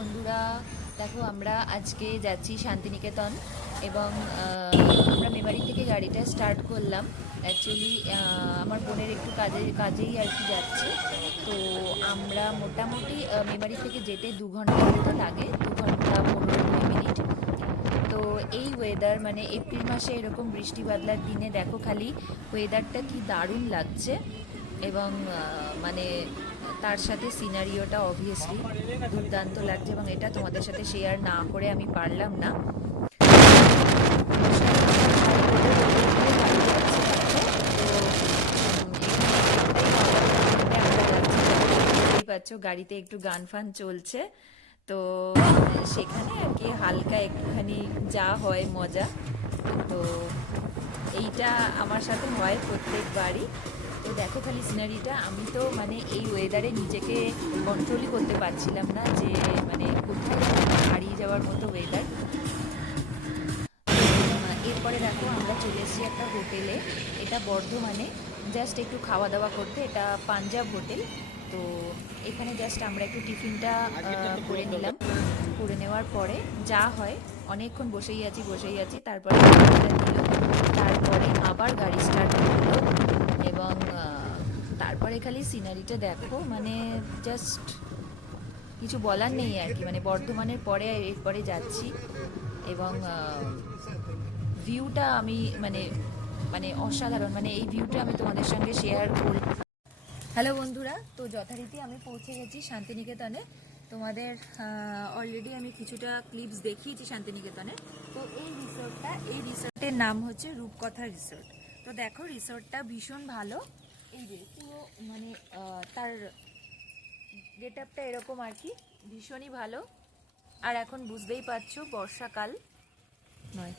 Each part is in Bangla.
বন্ধুরা, দেখো আমরা আজকে যাচ্ছি শান্তিনিকেতন এবং আমরা মেমারি থেকে গাড়িটা স্টার্ট করলাম। অ্যাকচুয়ালি আমার বোনের একটু কাজেই আর কি যাচ্ছে। তো আমরা মোটামুটি মেমারি থেকে যেতে 2 ঘন্টা মতো লাগে, 2 ঘন্টা 15-20 মিনিট। তো এই ওয়েদার মানে এপ্রিল মাসে এরকম বৃষ্টি বাদলার দিনে দেখো খালি ওয়েদারটা কি দারুণ লাগছে। এবং মানে তার সাথে সিনারিওটা অবভিয়াসলি দুর্দান্ত লাগছে এবং এটা তোমাদের সাথে শেয়ার না করে আমি পারলাম না। পাচ্ছ গাড়িতে একটু গান ফান চলছে, তো সেখানে আর কি হালকা একটুখানি যা হয় মজা। তো এইটা আমার সাথে হয় প্রত্যেকবারই। তো দেখো খালি সিনারিটা, আমি তো মানে এই ওয়েদারে নিজেকে কন্ট্রোলই করতে পারছিলাম না, যে মানে কোথায় হারিয়ে যাওয়ার মতো ওয়েদার। এরপরে দেখো আমরা চলে এসেছি একটা হোটেলে, এটা বর্ধমানে, জাস্ট একটু খাওয়া দাওয়া করতে। এটা পাঞ্জাব হোটেল। তো এখানে জাস্ট আমরা একটু টিফিনটা করে নিলাম। করে নেওয়ার পরে যা হয় অনেকক্ষণ বসেই আছি, তারপরে তারপরে আবার গাড়ি স্টার্ট করলো এবং তারপরে খালি সিনারিটা দেখো, মানে জাস্ট কিছু বলার নেই আর কি। মানে বর্ধমানের পরে এরপরে যাচ্ছি এবং ভিউটা আমি মানে মানে অসাধারণ, মানে এই ভিউটা আমি তোমাদের সঙ্গে শেয়ার করি। হ্যালো বন্ধুরা, তো যথারীতি আমি পৌঁছে গেছি শান্তিনিকেতনে। তোমাদের অলরেডি আমি কিছুটা ক্লিপস দেখিয়েছি শান্তিনিকেতনে। তো এই রিসোর্টের নাম হচ্ছে রূপকথা রিসোর্ট। তো দেখো রিসোর্টটা ভীষণ ভালো। এই যে পুরো মানে তার গেট আপটা এরকম আর কি, ভীষণই ভালো। আর এখন বুঝতেই পারছো বর্ষাকাল নয়,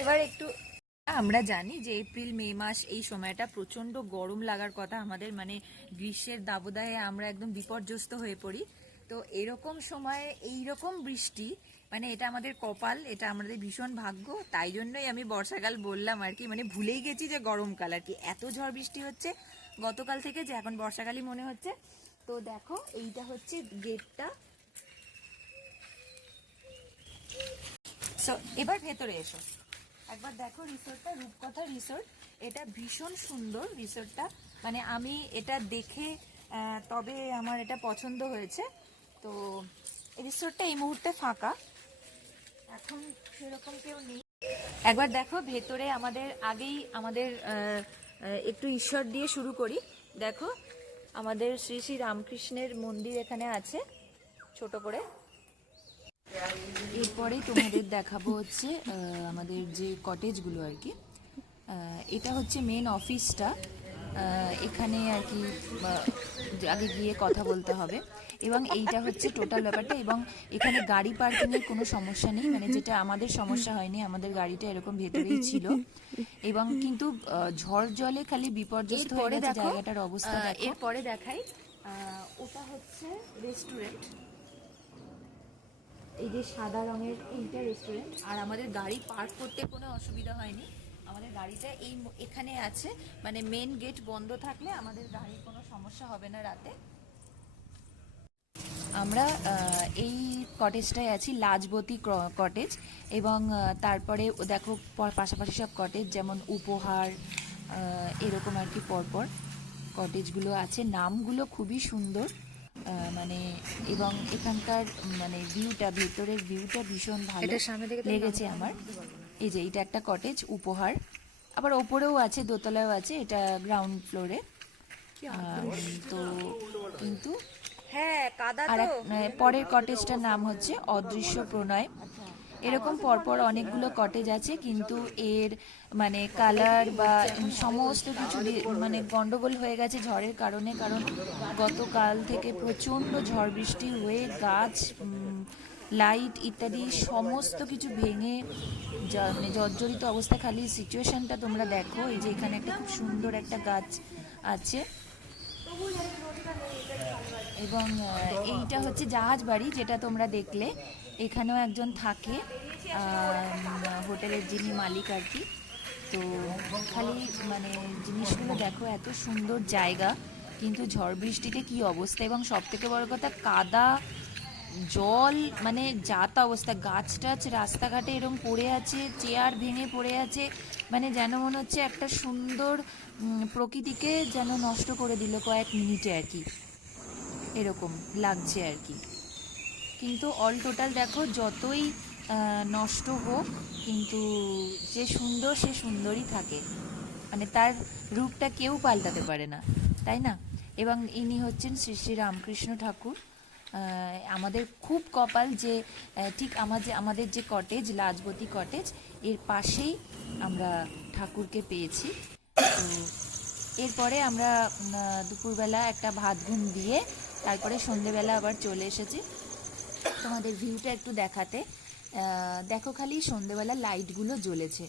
এবার একটু আমরা জানি যে এপ্রিল মে মাস এই সময়টা প্রচণ্ড গরম লাগার কথা আমাদের, মানে গ্রীষ্মের দাবদাহে আমরা একদম বিপর্যস্ত হয়ে পড়ি। তো এরকম সময়ে এইরকম বৃষ্টি, মানে এটা আমাদের কপাল, এটা আমাদের ভীষণ ভাগ্য। তাই জন্যই আমি বর্ষাকাল বললাম আর কি, মানে ভুলেই গেছি যে গরমকাল আর কি। এত ঝড় বৃষ্টি হচ্ছে গতকাল থেকে যে এখন বর্ষাকালই মনে হচ্ছে। তো দেখো এইটা হচ্ছে গেটটা। সো এবার ভেতরে এসো, একবার দেখো রিসোর্টটা, রূপকথা রিসোর্ট। এটা ভীষণ সুন্দর রিসোর্টটা, মানে আমি এটা দেখে তবে আমার এটা পছন্দ হয়েছে। তো রিসোর্টটা এই মুহূর্তে ফাঁকা, এখন সেরকম কেউ নেই। একবার দেখো ভেতরে আমাদের একটু ঈশ্বর দিয়ে শুরু করি। দেখো আমাদের শ্রী শ্রী রামকৃষ্ণের মন্দির এখানে আছে ছোট করে। এরপরে তোমাদের দেখাবো হচ্ছে আমাদের যে কটেজগুলো আর কি। এটা হচ্ছে মেন অফিসটা, এখানে আর কি আগে গিয়ে কথা বলতে হবে। এবং এইটা হচ্ছে টোটাল ব্যাপারটা, এবং এখানে গাড়ি পার্কিংয়ের কোনো সমস্যা নেই, মানে যেটা আমাদের সমস্যা হয়নি, আমাদের গাড়িটা এরকম ভেতরেই ছিল। এবং কিন্তু ঝড় জলে খালি বিপর্যস্ত হয়ে গেছে জায়গাটার অবস্থা। এরপরে দেখাই, ওটা হচ্ছে রেস্টুরেন্ট, এই যে সাদা রঙের এইটা রেস্টুরেন্ট। আর আমাদের গাড়ি পার্ক করতে কোনো অসুবিধা হয়নি, আমাদের গাড়িটা এখানে আছে, মানে মেন গেট বন্ধ থাকলে আমাদের গাড়ির কোনো সমস্যা হবে না রাতে। আমরা এই কটেজটায় আছি, লাজবতী কটেজ। এবং তারপরে দেখো পাশাপাশি সব কটেজ, যেমন উপহার, এরকম আর কি পরপর কটেজগুলো আছে। নামগুলো খুবই সুন্দর, মানে এবং এখানকার মানে ভিউটা, ভেতরের ভিউটা ভীষণ ভালো লেগেছে আমার। এই যে এটা একটা কটেজ উপহার, আবার ওপরেও আছে, দোতলাও আছে, এটা গ্রাউন্ড ফ্লোরে। তো কিন্তু আর পরের কটেজটার নাম হচ্ছে অদৃশ্য প্রণয়। এরকম পরপর অনেকগুলো কটেজ আছে, কিন্তু এর মানে কালার বা সমস্ত কিছু মানে গন্ডগোল হয়ে গেছে ঝড়ের কারণে। কারণ গতকাল থেকে প্রচণ্ড ঝড় বৃষ্টি হয়ে গাছ, লাইট ইত্যাদি সমস্ত কিছু ভেঙে মানে জর্জরিত অবস্থা। খালি সিচুয়েশনটা তোমরা দেখো, এই যে এখানে একটা খুব সুন্দর একটা গাছ আছে। এবং এইটা হচ্ছে জাহাজ বাড়ি, যেটা তোমরা দেখলে, এখানেও একজন থাকে হোটেলের যিনি মালিক আর কি। তো খালি মানে জিনিসগুলো দেখো, এত সুন্দর জায়গা, কিন্তু ঝড় বৃষ্টিতে কি অবস্থা, এবং সব থেকে বড় কথা কাদা, জল, মানে যা তা অবস্থা, গাছ টাছ রাস্তাঘাটে এরম পড়ে আছে, চেয়ার ভেঙে পড়ে আছে, মানে যেন মনে হচ্ছে একটা সুন্দর প্রকৃতিকে যেন নষ্ট করে দিল কয়েক মিনিটে আর কি, এরকম লাগছে আর কি। কিন্তু অল টোটাল দেখো, যতই নষ্ট হোক, কিন্তু যে সুন্দর সে সুন্দরই থাকে, মানে তার রূপটা কেউ পাল্টাতে পারে না, তাই না? এবং ইনি হচ্ছেন শ্রী শ্রী রামকৃষ্ণ ঠাকুর। আমাদের খুব কপাল যে ঠিক আমাদের যে কটেজ, লাজবতী কটেজ, এর পাশেই আমরা ঠাকুরকে পেয়েছি। তো এরপরে আমরা দুপুরবেলা একটা ভাত ঘুম দিয়ে তারপরে সন্ধেবেলা আবার চলে এসেছি তোমাদের ভিউটা একটু দেখাতে। দেখো খালি সন্ধেবেলা লাইটগুলো জ্বলেছে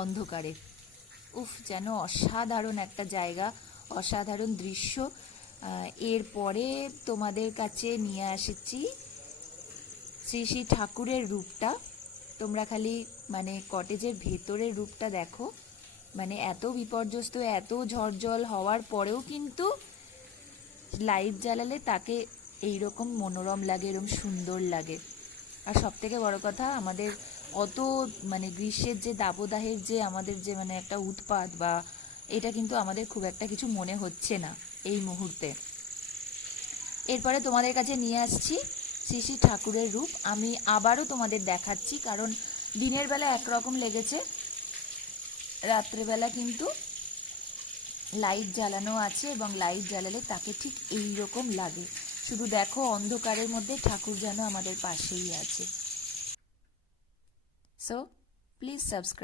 অন্ধকারে, উফ, যেন অসাধারণ একটা জায়গা, অসাধারণ দৃশ্য। এরপরে তোমাদের কাছে নিয়ে এসেছি শ্রী শ্রী ঠাকুরের রূপটা। তোমরা খালি মানে কটেজের ভেতরের রূপটা দেখো, মানে এত বিপর্যস্ত, এত ঝড় জল হওয়ার পরেও কিন্তু লাইট জ্বালালে তাকে এইরকম মনোরম লাগে, এরকম সুন্দর লাগে। আর সব থেকে বড় কথা, আমাদের অত মানে গ্রীষ্মের যে দাবদাহের যে আমাদের যে মানে একটা উৎপাত, বা এটা কিন্তু আমাদের খুব একটা কিছু মনে হচ্ছে না এই মুহূর্তে। এরপরে তোমাদের কাছে নিয়ে আসছি শ্রী শ্রী ঠাকুরের রূপ। আমি আবারও তোমাদের দেখাচ্ছি, কারণ দিনের বেলা একরকম লেগেছে, রাত্রেবেলা কিন্তু লাইট জ্বালানো আছে, এবং লাইট জ্বালালে তাকে ঠিক এই রকম লাগে। শুধু দেখো, অন্ধকারের মধ্যে ঠাকুর যেন আমাদের পাশেই আছে। So please subscribe.